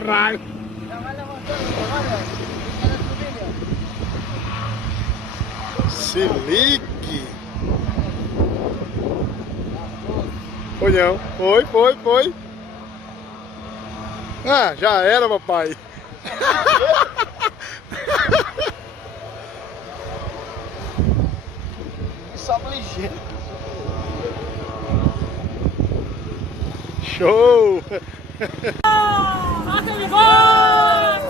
caralho. Silique. Foi não. Foi. Ah, já era, papai. Sobe ligeiro. Show! Nossa, bigode!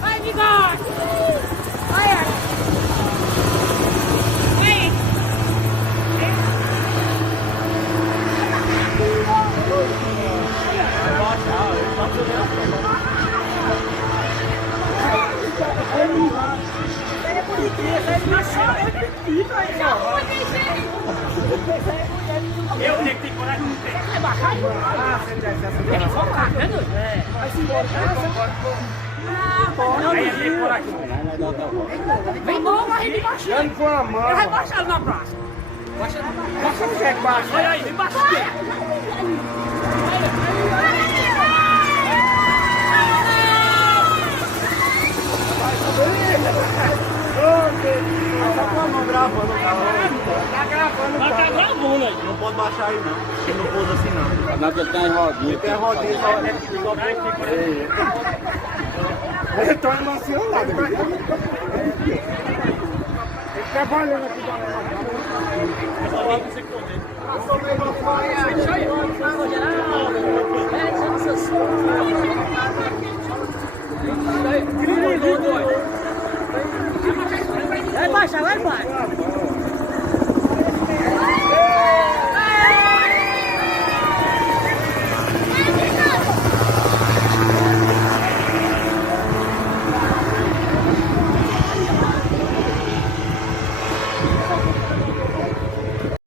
Vai, bigode! Olha! Vai! Eu tenho que ter coragem de ter. Vai baixar? Ah, você deve focar, né, doido? É. Vai se embora. Aí ele tem coragem. Vem bom, vai vir baixando. Ele vai baixar na praça. Baixa no jeito, baixa. Olha aí, vem baixar. Tá com a mão gravando. Tá gravando aí. Não pode baixar aí não. Ele não pousa assim não. Nada, ele tem rodinha. Ele tem a rodinha só. Eu tô emocionado. Ele trabalhando aqui Vai baixar, vai baixar.